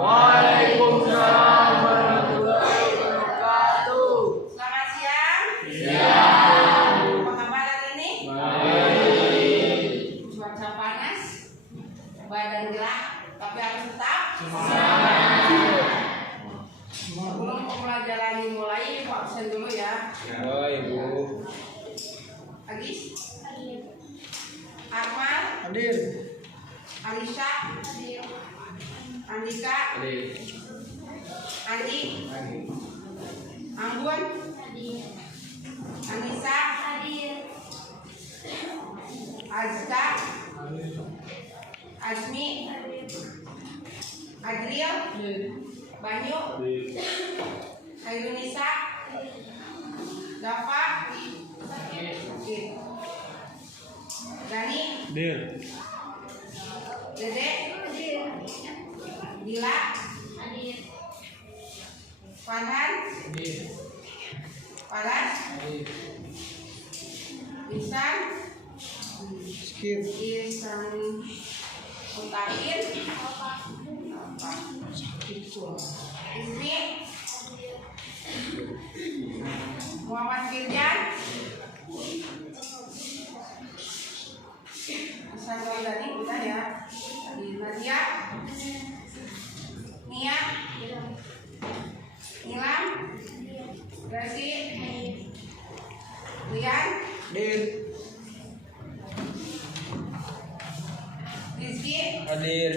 Waalaikumsalam warahmatullahi wabarakatuh. Selamat siang. Siang. Apa kabar hari ini? Baik. Cuaca panas, badan gelap, tapi harus tetap Semangat. Sebelum pembelajaran dimulai, Ibu absen dulu ya. Oh, Ibu. Agis, Akmal, Hadir. Alisa, Andika, Hadir. Andi, Anggun, Anissa, Azka, Azmi, Adriel, Banyu, Hairunisa, Dafa, Dani, Hadir. Dede, Dila, Farhan, Paras, Isan, Isan Mutakin, Ismi, Muhammad Firjan, Isan Maulani udah ya. Nadia, Nia, Nilam, Grasi, Lian, Hadir. Rizky, Hadir.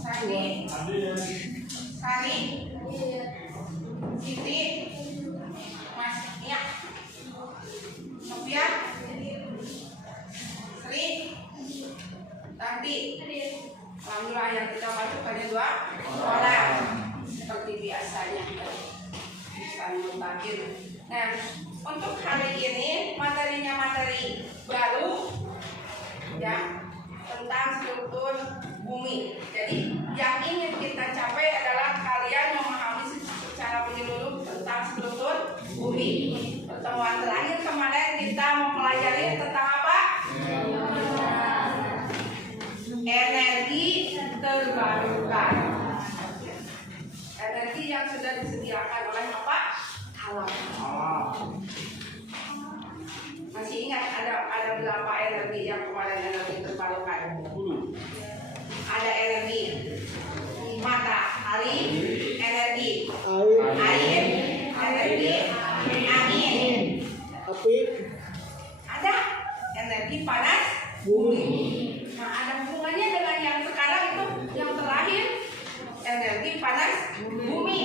Sari, Sari, Siti, Mas Nia, Sofia, Sri, Tanti. Alhamdulillah yang kita masuk pada 2 orang seperti biasanya bisa mutakin. Nah, untuk hari ini materinya materi baru ya tentang struktur bumi. Jadi yang ingin kita capai adalah kalian memahami secara menyeluruh tentang struktur bumi. Pertemuan terakhir kemarin kita mempelajari tentang apa? Energi terbarukan. Energi yang sudah disediakan oleh apa? Alam. Masih ingat ada berapa energi yang kemarin energi terbarukan? Ada energi matahari, energi air, energi angin, Api. ada energi panas bumi. Nah, ada hubungannya dengan yang sekarang itu yang terakhir energi panas bumi.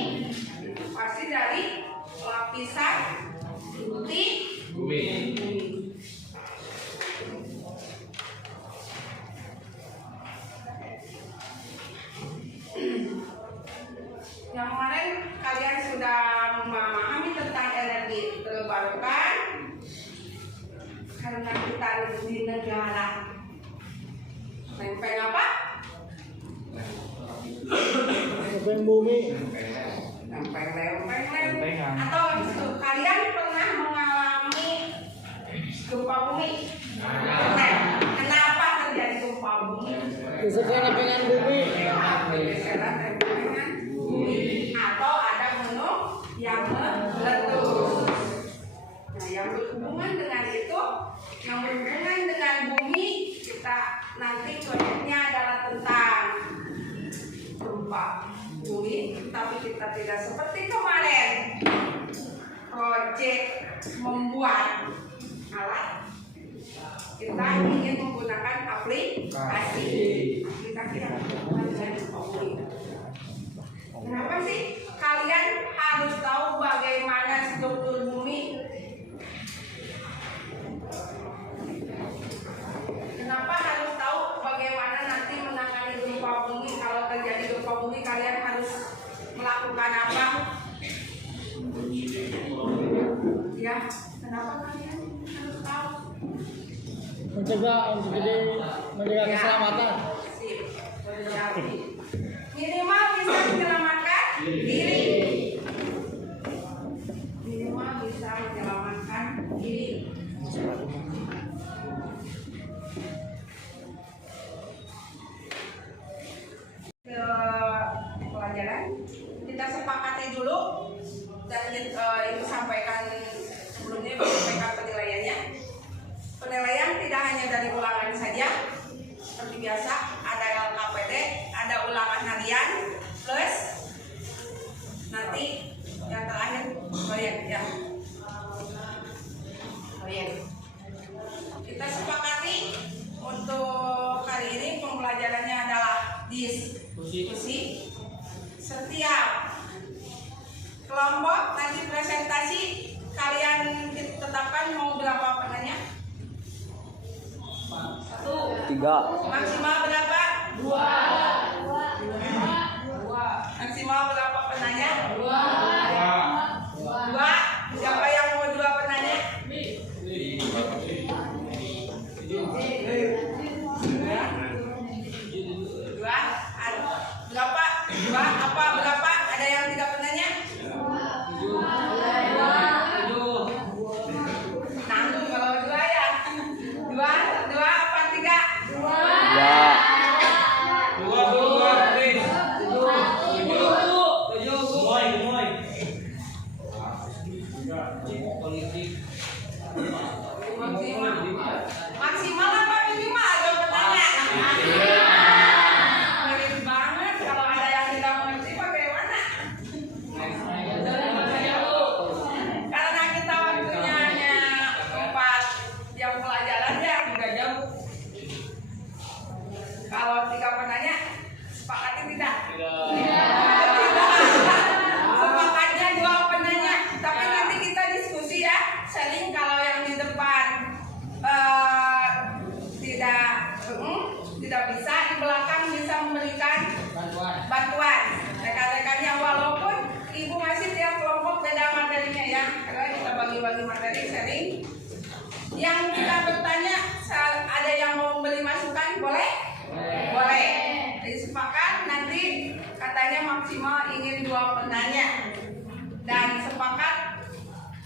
Itu pasti dari lapisan inti Bumi. Yang kemarin kalian sudah memahami tentang energi terbarukan karena kita ada di negara. Lempeng apa? Lempeng bumi. Lempeng. Atau itu kalian pernah mengalami gempa bumi? Nah, kenapa terjadi gempa bumi? Gesekan lempengan bumi. Pergeseran lempengan bumi. Atau ada gunung yang meletus. Nah, yang berhubungan dengan itu, yang berhubungan dengan bumi, kita nanti proyeknya adalah tentang gempa bumi, tapi kita tidak seperti kemarin proyek membuat alat. Kita ingin menggunakan aplikasi. Kenapa sih kalian harus tahu bagaimana struktur bumi? Kenapa harus tahu bagaimana nanti menangani gempa bumi? Kalau terjadi gempa bumi, kalian harus melakukan apa? Ya, kenapa kalian harus tahu? Mencegah keselamatan. Sip, berarti minimal bisa menyelamatkan diri. Minimal bisa menyelamatkan diri. biasa, ada LKPD, ada ulangan harian, plus nanti yang terakhir proyek ya. Proyek. Kita sepakati untuk hari ini pembelajarannya adalah diskusi. Setiap kelompok nanti presentasi, kalian tetapkan mau berapa penanya? 1. 3. Maksimal berapa? 2. Maksimal berapa penanya? 2. Siapa yang mau 2 penanya? 2. Berapa? 2 apa berapa? Ada yang 3 penanya? 7. Nanggung kalau 2 ya. 2 apa 3? 2. Maksimal apa minimal? Ada penanya. Mirip banget, kalau ada yang tidak mengerti bagaimana? Karena kita waktunya hanya 4 jam pelajaran ya, tidak jauh. Kalau 3 penanya, sepakati tidak? Tidak. Sepakatnya 2 penanya. Tapi nanti kita diskusi ya, sharing kalau yang di depan tidak bisa, di belakang bisa memberikan bantuan rekan-rekannya, walaupun ibu masih tiap kelompok beda materinya ya, karena kita bagi-bagi materi sharing. Yang kita bertanya, ada yang mau memberi masukan, boleh? Boleh. Jadi sepakat nanti katanya maksimal ingin 2 penanya, dan sepakat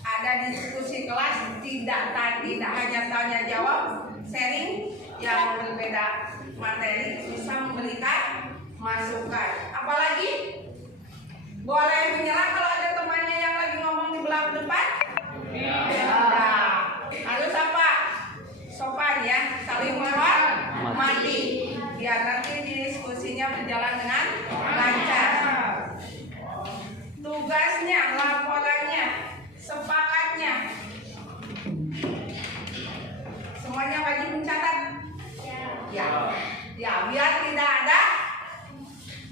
ada diskusi kelas, tidak hanya tanya jawab, sharing yang berbeda materi, bisa memberikan masukan. Apalagi boleh menyerah kalau ada temannya yang lagi ngomong di belakang depan. Nah, harus apa? Sopan ya, saling menghormati biar nanti diskusinya berjalan dengan lancar. Tugasnya, laporannya, sepakatnya, semuanya wajib mencatat. Ya, biar tidak ada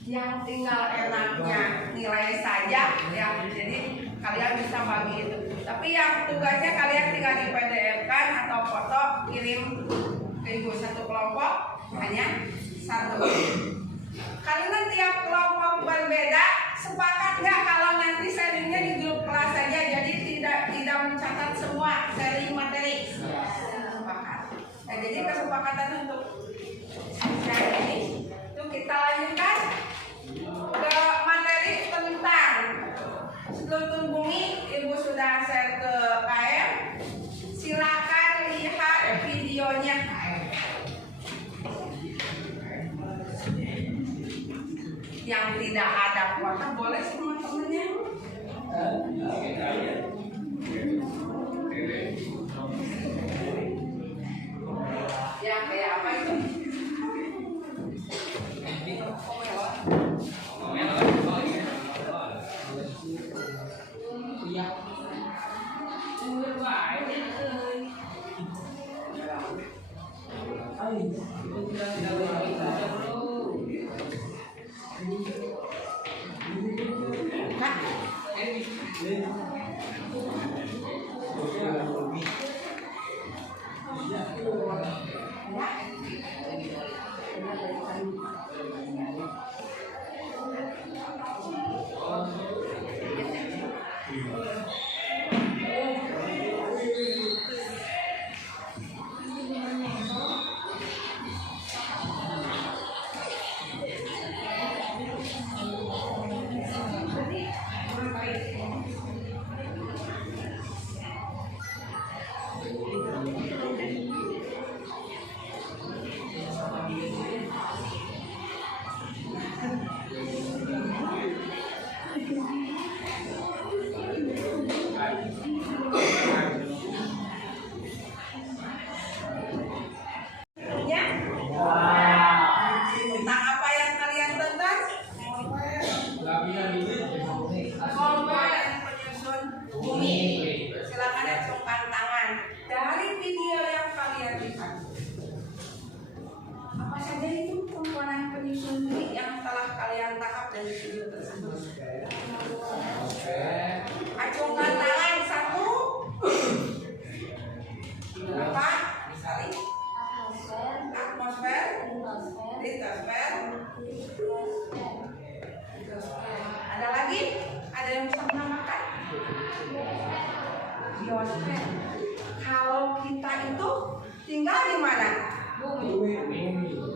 yang tinggal enaknya nilai saja ya. Jadi kalian bisa bagi itu. Tapi yang tugasnya kalian tinggal di PDF-kan atau foto, kirim ke ibu. Satu kelompok hanya 1. Karena tiap kelompok berbeda, sepakat nggak kalau nanti sharingnya di grup kelas saja, jadi tidak mencatat semua sharing materi. Sepakat. Nah, jadi kesepakatan untuk sharing ini itu kita lanjutkan ke materi tentang struktur bumi. Ibu sudah share ke KM, silakan lihat videonya. Yang tidak ada kuota boleh semua temennya. Ya kayak apa itu? saja itu komponen penyusun diri yang telah kalian tangkap dari video tersebut? Acungkan tangan satu. Apa? Sekali. Atmosfer. Litosfer. Ada lagi? Ada yang bisa menambahkan? Biosfer. Kalau kita itu tinggal di mana?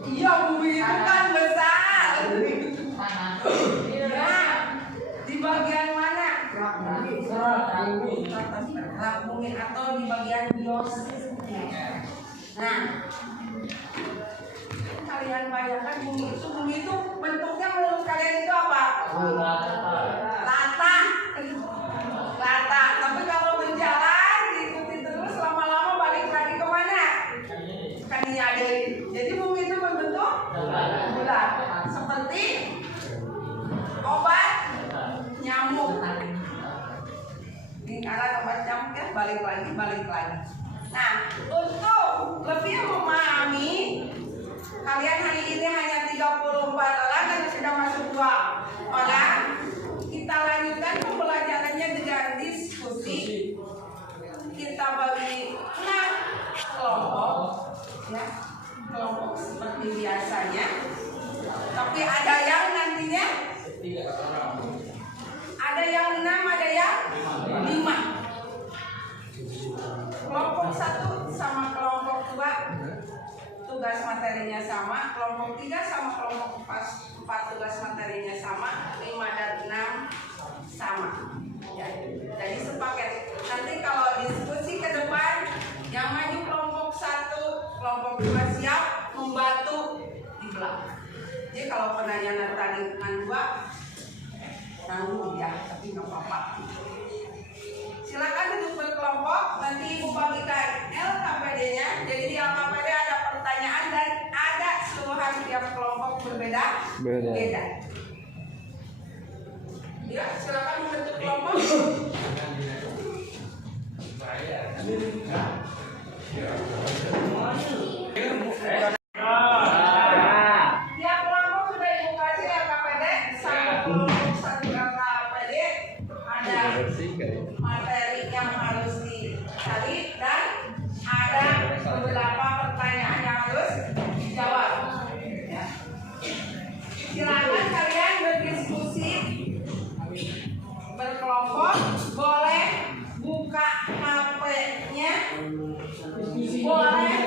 Iya, bumi itu kan besar. Nah, di bagian mana? Kerak bumi atau di bagian biosfer. Nah, kalian bayangkan bumi itu bentuknya menurut kalian itu apa? Rata. Tapi kalau berjalan diikuti terus lama-lama balik lagi ke mana? Kan ini ada. Jadi bumi itu berbentuk bulat. Seperti obat nyamuk. Lingkaran obat nyamuk ya, balik lagi. Nah, untuk lebih memahami, kalian hari ini hanya 34 orang dan sudah masuk 2 orang. Kita lanjutkan pembelajarannya dengan diskusi. Kita bagi 6 kelompok, ya, kelompok seperti biasanya. Tapi ada yang nantinya ada yang 6, ada yang 5. Kelompok 1 sama kelompok 2 tugas materinya sama, kelompok 3 sama kelompok 4 tugas materinya sama, 5 dan 6 sama. Ya, jadi sepaket. Nanti kalau diskusi ke depan, yang maju kelompok 1, kelompok 2 siap membantu di belakang. Jadi kalau penanya tadi dengan 2 nanggung ya, tapi nggak apa-apa. Silakan duduk berkelompok, nanti ibu bagikan LKPD-nya. Jadi di LKPD ada pertanyaan dan ada seluruhan tiap kelompok berbeda. Ya, silakan membentuk kelompok. Tiap kelompok sudah ibu kasih LKPD. Sama kelompok 1 LKPD ada materi yang harus dicari dan ada beberapa pertanyaan yang harus dijawab. Ya. Silakan kalian berdiskusi berkelompok, boleh buka HP-nya, boleh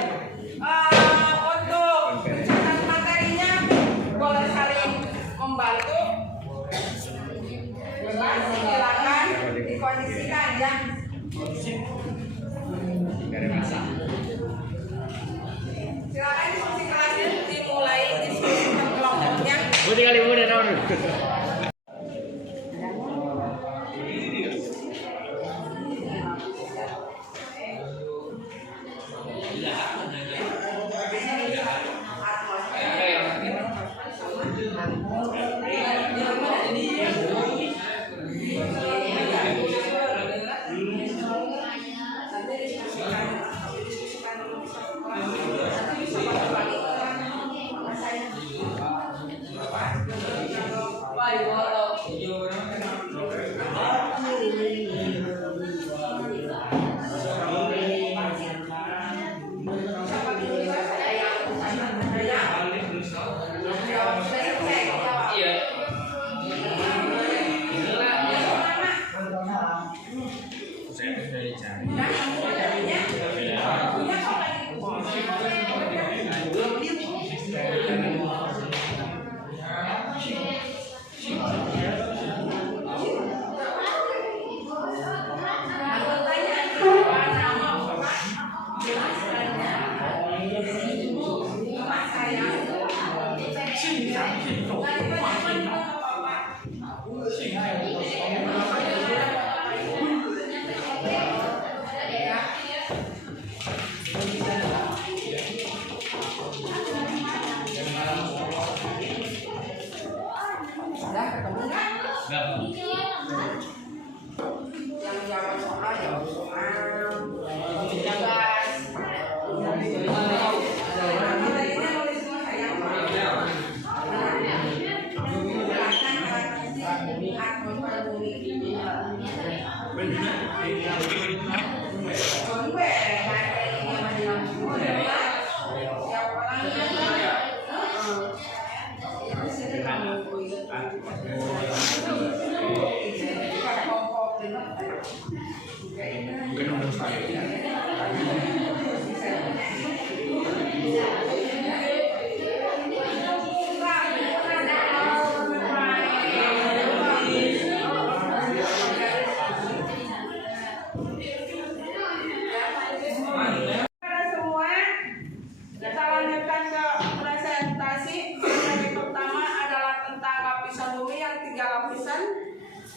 untuk mencatat materinya, boleh saling membantu. Silakan dikondisikan ya. Silakan diskusi kelasnya dimulai diskusi kelompoknya. Budi kali muda tahun.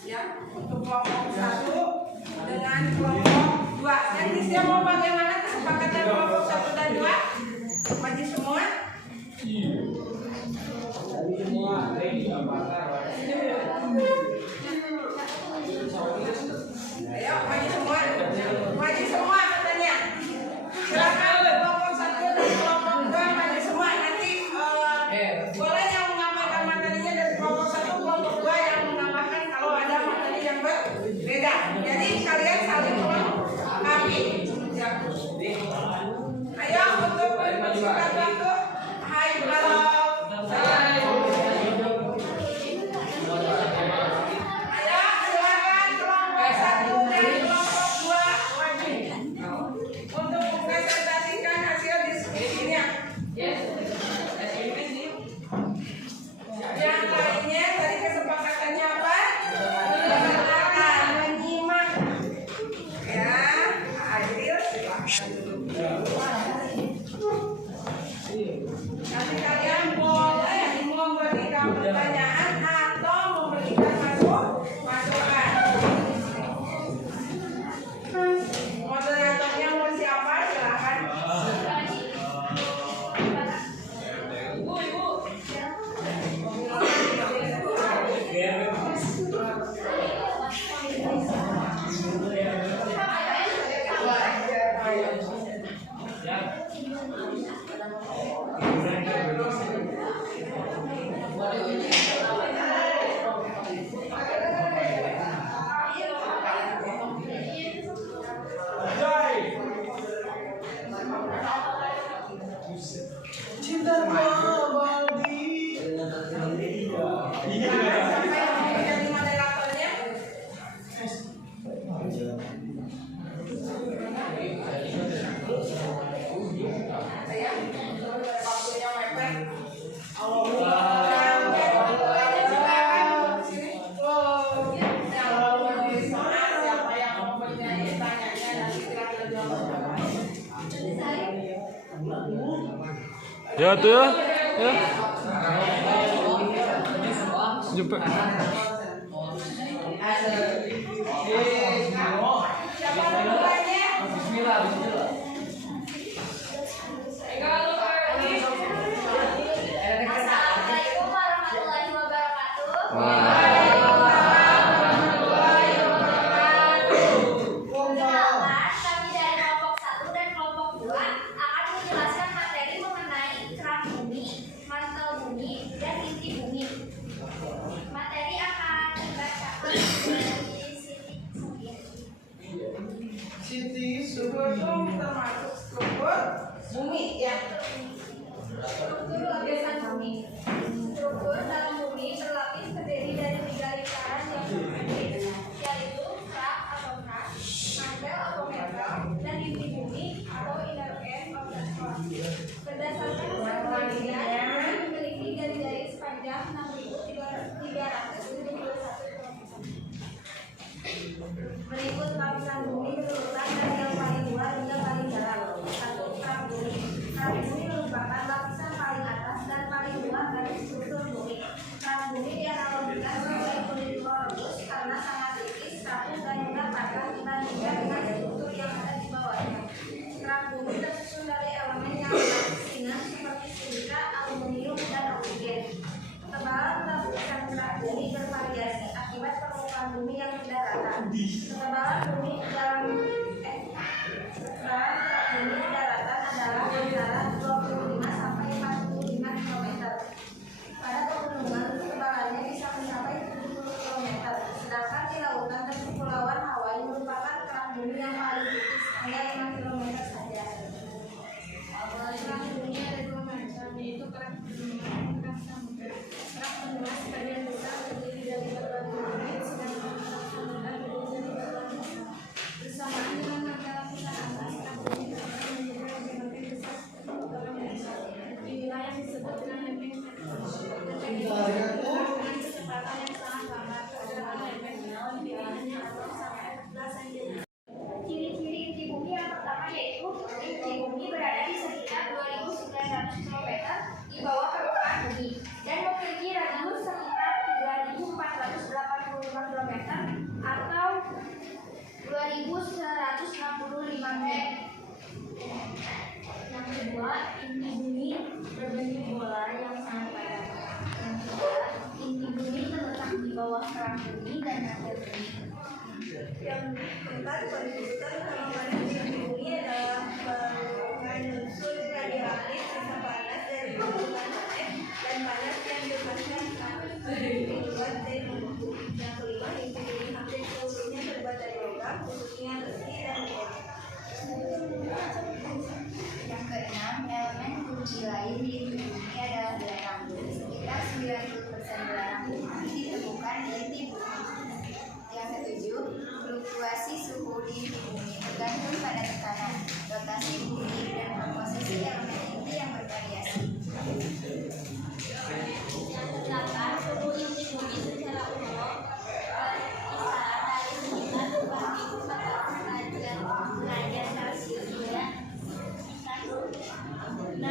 Ya, untuk kelompok 1 dengan kelompok 2. Teknisnya mau bagaimana kesepakatan kelompok 1 dan 2? Maju semua. Ayo, maju semua. Maju semua katanya. Silakan kelompok 1 dan kelompok 2 maju semua. Nanti boleh yang mengamalkan materinya dari kelompok 1, kelompok 2 yang menambahkan kalau ada materi yang berbeda. Jadi kalian saling melengkapi. Ya. Ayo untuk mempersingkat waktu. Hai, halo. Ayo silakan kelompok 1 dan kelompok 2 maju untuk mempresentasikan hasil diskusinya. Yang lainnya tadi kesepakatannya apa? Mendengarkan, menyimak. Ya, Adil silakan duduk. Nanti kalian boleh memberikan pertanyaan atau memberikan masukan. Moderatornya mau siapa? Silakan. Jadi moderatornya. Saya waktunya mepet. Siapa yang mempunyai tanyanya nanti silakan jawab. Ya tuh ya. Ya. Jumpa. Siapa mulainya? Bismillah. Assalamualaikum warahmatullahi wabarakatuh. Perkenalkan, kami dari kelompok 1 dan kelompok 2 akan menjelaskan materi mengenai kerak bumi, mantel bumi, dan inti bumi. Materi akan dibacakan dari Siti struktur termasuk struktur bumi ya. struktur lapisan bumi. Struktur dalam bumi berlapis terdiri dari 3 lingkaran yang berbeda, yaitu kerak atau kerak, mantel atau metal, dan inti bumi atau inner end of the core. Berdasarkan hasil penelitian, bumi memiliki garis-garis panjang 6.371 km. Berikut lapisan bumi berurutan dari yang paling luar hingga paling dalam. 1. Kerak bumi. Kerak bumi merupakan lapisan paling atas dan paling luar dari struktur bumi. Kerak bumi dianalogikan sebagai kulit Corvus karena sangat tipis, rapuh, dan mudah patah dibandingkan dengan struktur yang ada di bawahnya. Kerak bumi tersusun dari elemen yang ringan seperti silika, aluminium, dan oksigen. Ketebalan lapisan kerak bumi bervariasi akibat permukaan bumi yang tidak rata. Ketebalan bumi dalam ketebalan kerak bumi di daratan adalah antara 25 sampai 45 km. Pada pegunungan ketebalannya bisa mencapai 70 km. Sedangkan di lautan dan kepulauan Hawaii merupakan kerak bumi yang paling tipis, hanya 5 km saja. Kerak bumi ada 2 macam, yaitu kerak pegunungan dan kerak samudra. Kerak pegunungan sebagian besar terdiri dari batuan granit, sedangkan kerak samudra terdiri dari batuan basalt. Bersamaan dengan harga lapisan atas, kerak bumi dapat menjadi lebih besar seperti batuan basalt. kontributor utama panas di bumi adalah menyusun radioaktif sisa panas dari hubungan planet dan panas yang dilepaskan dibuat dari bumi. Yang kelima, inti bumi hampir seluruhnya terbuat dari logam, khususnya besi dan nikel. Yang keenam, elemen kunci lain di bumi adalah belerang. Sekitar 90% belerang bumi ditemukan di inti bumi. Yang ketujuh, fluktuasi suhu di inti bumi tergantung pada tekanan, rotasi bumi, dan komposisi elemen inti yang bervariasi. Yang kedelapan, suhu inti bumi secara umum berkisar dari sekitar 2.400 derajat Celcius hingga 6.000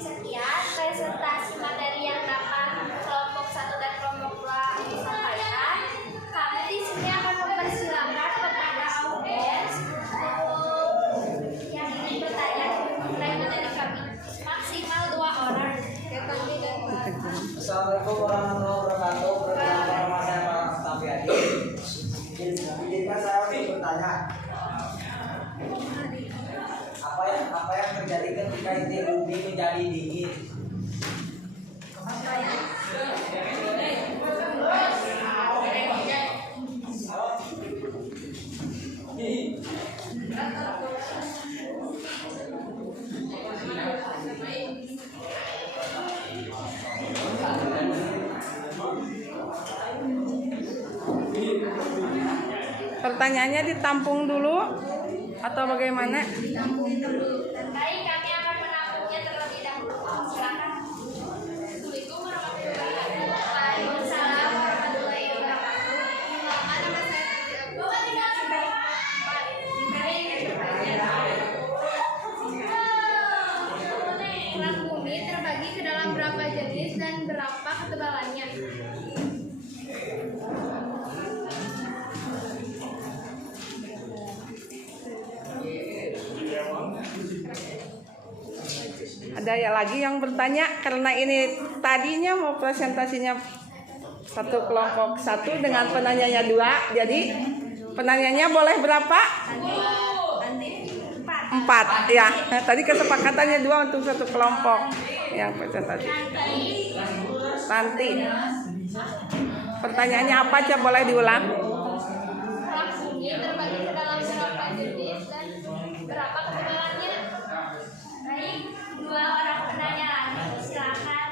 Sekian presentasi materi yang dapat kelompok 1 dan kelompok 2 sampaikan. Kami di sini akan mempersilakan kepada audiens yang ingin bertanya mengenai materi kami. Maksimal 2 orang. Assalamualaikum warahmatullahi wabarakatuh. Perkenalkan nama saya Pak Tafiadi. Izinkan saya untuk bertanya. Apa yang terjadi ketika inti bumi menjadi dingin? Pertanyaannya ditampung dulu atau bagaimana? Baik, kami akan menampungnya terlebih dahulu. Silakan. Assalamualaikum warahmatullahi wabarakatuh. Waalaikumsalam warahmatullahi wabarakatuh. Nama saya Kerak bumi terbagi ke dalam berapa jenis dan berapa ketebalannya? Ada ya lagi yang bertanya karena ini tadinya mau presentasinya satu kelompok 1 dengan penanyanya 2, jadi penanyanya boleh berapa? 4 ya. Nah, tadi kesepakatannya 2 untuk satu kelompok yang presentasi. Nanti pertanyaannya apa aja boleh diulang? Kerak bumi terbagi ke dalam berapa jenis dan berapa ketebalannya? Baik, 2 orang penanya lagi, silakan.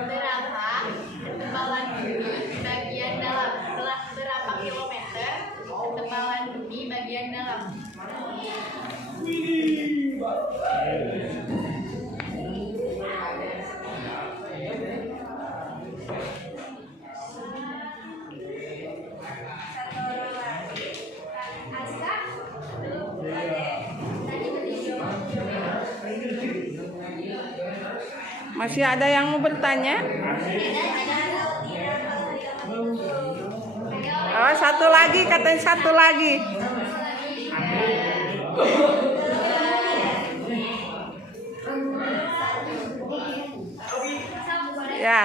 Berapa ketebalan bumi bagian dalam? Berapa kilometer ketebalan bumi bagian dalam? Aska? Tadi begitu. Masih ada yang mau bertanya? Oh, satu lagi, katanya satu lagi. Ya,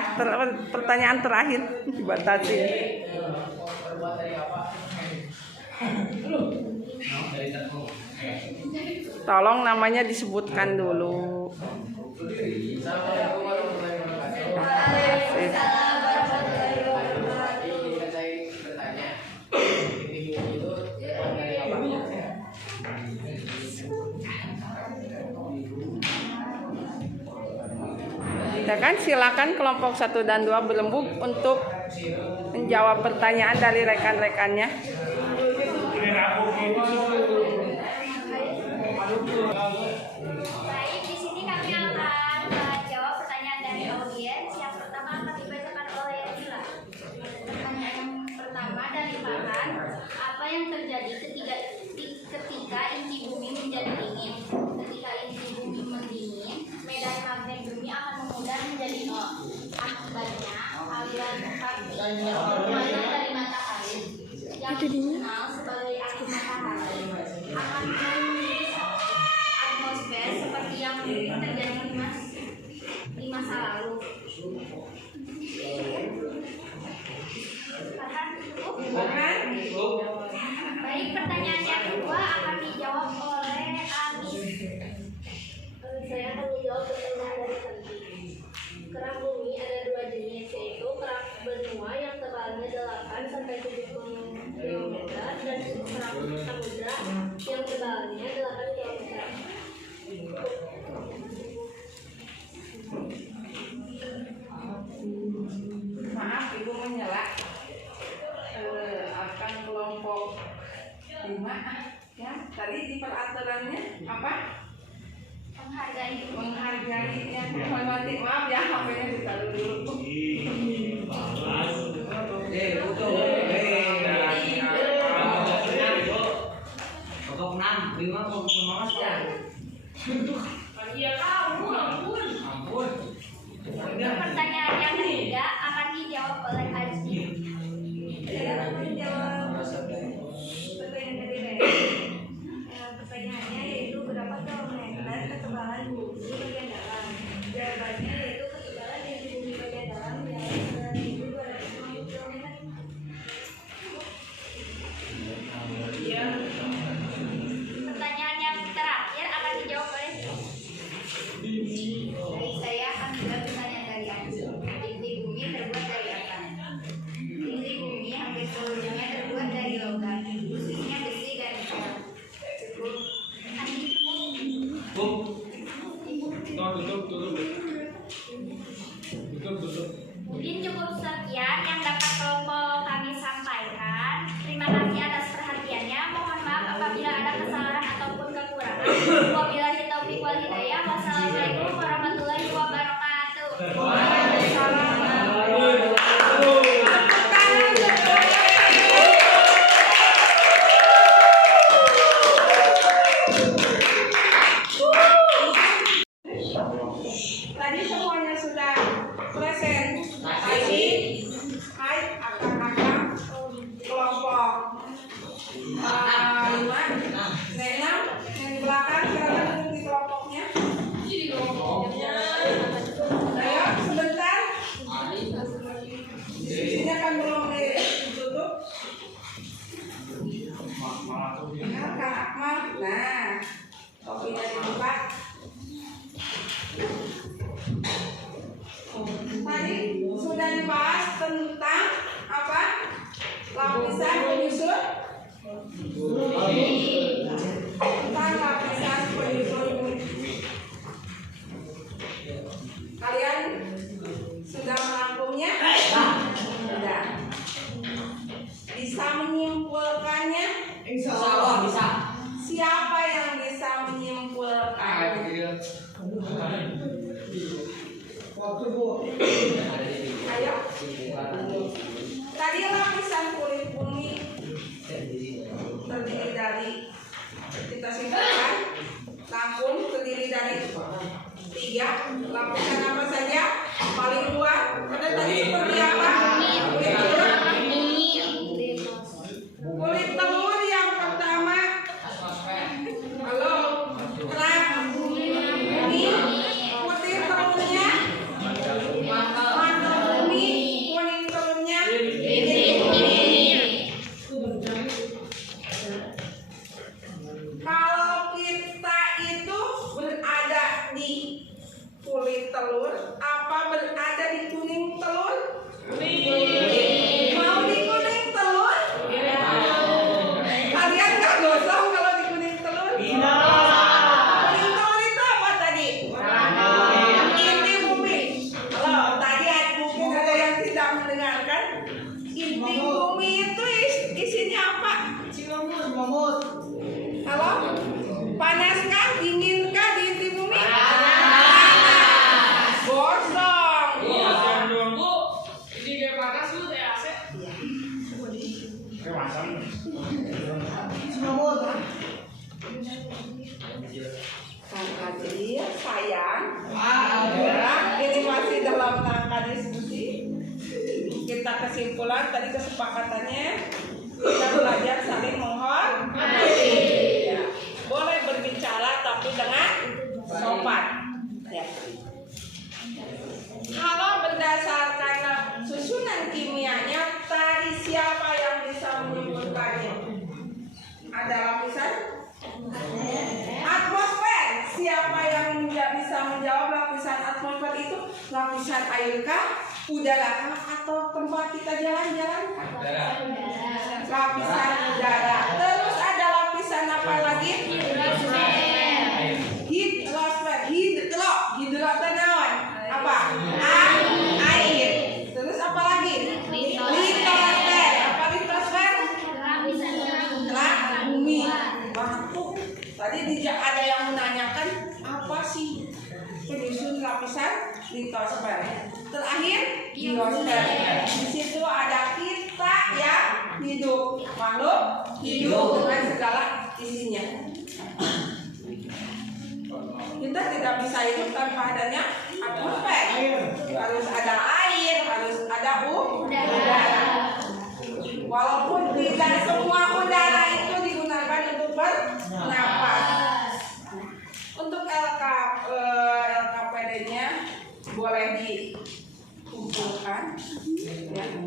pertanyaan terakhir dibatasi. Tolong namanya disebutkan dulu. Ya kan, silakan kelompok 1 dan 2 berembuk untuk menjawab pertanyaan dari rekan-rekannya. Baik, di sini kami akan jawab pertanyaan dari audiens. Yang pertama akan dibacakan oleh Lila. Pertanyaan yang pertama dari Farhan, apa yang terjadi ketika inti bumi menjadi dingin? Ketika inti bumi mendingin, medan magnet bumi akan memudar menjadi nol. Akibatnya aliran partikel Mana dari matahari yang dikenal sebagai api matahari akan menulis atmosfer seperti yang terjadi di masa lalu. Baik, pertanyaan yang kedua akan dijawab oleh Anis. Saya akan menjawab pertanyaan dari tadi. Kerak bumi ada dua jenis, yaitu kerak benua yang tebalnya 8 sampai 70 km dan kerak samudra yang tebalnya 8 km. Maaf, Ibu menyela akan kelompok 5 ya. Tadi di peraturannya apa? Menghargai ya. Menghormati. Maaf ya, HP-nya ditaruh dulu. Pokok 6, 5 pokok 5 ya. Iya kamu, ampun. Pertanyaan yang ketiga akan dijawab oleh Haji. Saya akan menjawab pertanyaan kedua. Pertanyaannya yaitu berapa kilometer ketebalan bumi bagian dalam? Jawabannya yaitu ketebalan dari bumi bagian dalam adalah 1.250 km. Pertanyaan yang terakhir akan dijawab oleh Dari saya akan menjawab pertanyaan dari Andi. Inti bumi terbuat dari apa? Inti bumi hampir seluruhnya terbuat dari logam, khususnya besi dan nikel. Cukup. Mungkin cukup sekian yang dapat kelompok kami sampaikan. Terima kasih atas perhatiannya. Mohon maaf apabila ada kesalahan ataupun kekurangan. Wabillahi taufiq wal hidayah. Wassalamualaikum warahmatullahi wabarakatuh. Tadi semuanya sudah presentasi. Hai akak-akak kelompok 5, 6 yang di belakang silakan duduk di kelompoknya. Ayo sebentar. Sisinya kan belum ditutup. Ya, Kak Akmal. Nah, topinya dibuka. Tadi sudah dibahas tentang apa? Lapisan penyusun bumi. Tentang lapisan penyusun bumi. Kalian sudah merangkumnya? Sudah. Bisa menyimpulkannya? Insya Allah bisa. Siapa yang bisa menyimpulkan? Ayo. Tadi lapisan kulit bumi terdiri dari, kita simpulkan, langsung terdiri dari 3 lapisan apa saja? Paling luar. Pada tadi seperti apa? Kulit telur yang pertama. Halo. Kerak bumi. Putih telurnya. Mantel bumi. Kuning telurnya. Kalau kita itu berada di kulit telur, apa berada di kuning telur? Mau di kuning telur? Kalian nggak gosong kalau di kuning telur? Kuning telur itu apa tadi? Inti bumi. Halo, tadi mungkin ada yang tidak mendengarkan. Inti bumi itu isinya apa? Halo? Panaskah? Dinginkah di inti bumi? Panas. Gosong. Ini kayak panas lu kayak AC. Angka dia sayang. Ini masih dalam rangka diskusi. Kita kita kesimpulan tadi kesepakatannya kita belajar saling menghormati. Ya. Boleh berbicara tapi dengan sopan. Ya. Kalau berdasarkan susunan kimianya tadi siapa yang bisa menyimpulkannya? Ada lapisan atmosfer. Siapa yang bisa menjawab lapisan atmosfer itu? Lapisan airkah, udarakah, atau tempat kita jalan-jalan? Lapisan udara. Terus ada lapisan apa lagi? Hidrosfer. Hidro tanawan. Apa? Air. Terus apa lagi? Litosfer. Apa litosfer? Bumi. Batu. Tadi ada yang menanyakan apa sih penyusun lapisan litosfer. Terakhir biosfer. Di situ ada kita yang hidup, makhluk hidup dengan segala isinya. Kita tidak bisa hidup tanpa adanya atmosfer. Harus ada air, harus ada udara. Walaupun tidak semua udara itu digunakan untuk bernapas. Untuk LKPD-nya boleh dikumpulkan.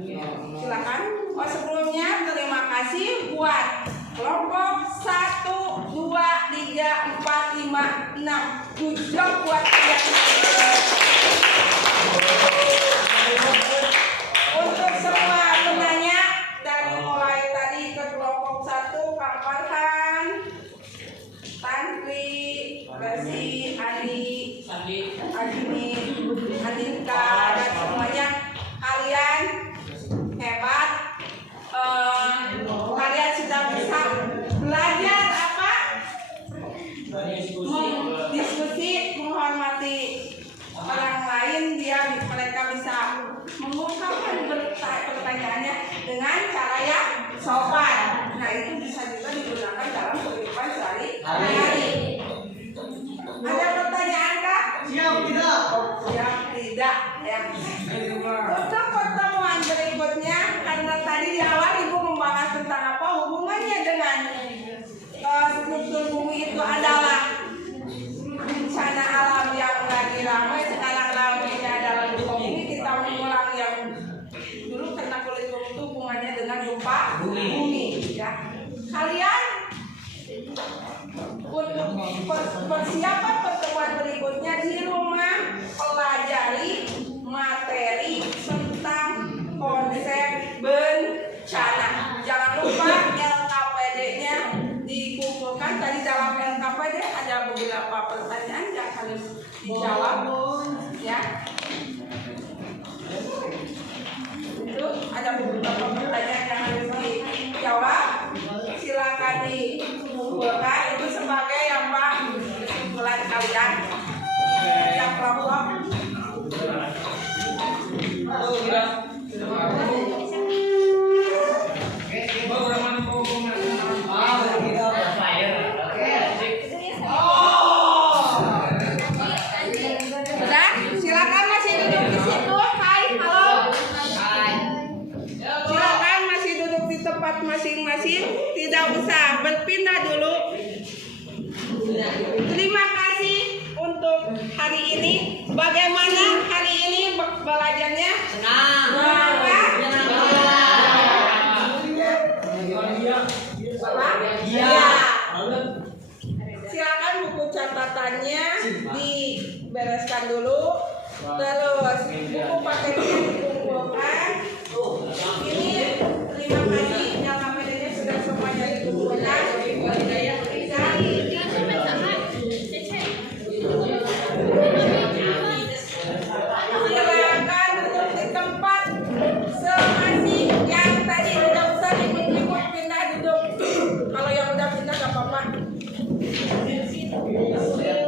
Ya. Silakan. Sebelumnya terima kasih buat kelompok 1, 2, 3, 4, 5, 6. Good job buat kalian. Untuk semua penanya dari mulai tadi ke kelompok 1, Kak Farhan, Tantri, Resi, Adi, Adini, Adinka, dan semuanya kalian hebat. Kalian sudah bisa belajar apa? Diskusi, menghormati orang lain. Mereka bisa mengungkapkan pertanyaannya dengan cara yang sopan. Nah, itu bisa juga digunakan dalam kehidupan sehari-hari. Ada pertanyaan kah? Siap tidak. Siap tidak. Ya. Untuk pertemuan berikutnya, karena tadi di awal Ibu membahas tentang apa hubungannya dengan struktur bumi itu adalah bencana alam yang lagi ramai sekarang. Ramainya adalah gempa bumi. Kita mengulang yang dulu karena kulit bumi itu hubungannya dengan gempa bumi. Ya. Kalian untuk persiapan pertemuan berikutnya di rumah pelajari materi tentang konsep bencana. Jangan lupa LKPD-nya dikumpulkan. Tadi dalam LKPD ada beberapa pertanyaan yang harus dijawab. Ya. Itu ada beberapa pertanyaan yang harus dijawab. Silakan dikumpulkan. Itu sebagai apa? Kesimpulan kalian. Yang kelompok. Sudah, silakan masih duduk di situ. Hai, halo. Silakan masih duduk di tempat masing-masing. Tidak usah berpindah dulu. Terima kasih untuk hari ini. Bagaimana hari ini belajarnya? Senang. Silakan buku catatannya dibereskan dulu. Terus buku pakennya dikumpulkan. Ini terima kasih LKPD-nya sudah semuanya dikumpulkan. Silakan duduk di tempat semasing yang tadi. Tidak usah ikut-ikut pindah duduk. Kalau yang udah pindah gak apa-apa. Sudah?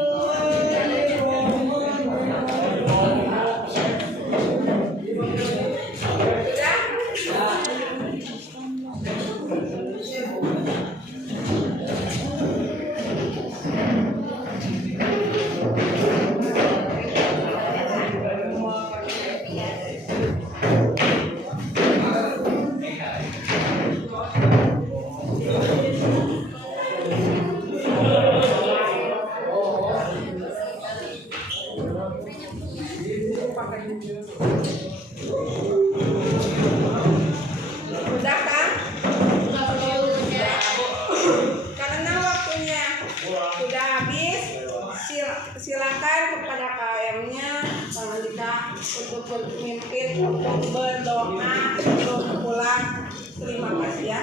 Udah kan? Karena waktunya sudah habis, silakan kepada KM-nya Bang Andika untuk memimpin untuk berdoa sebelum pulang. Terima kasih ya.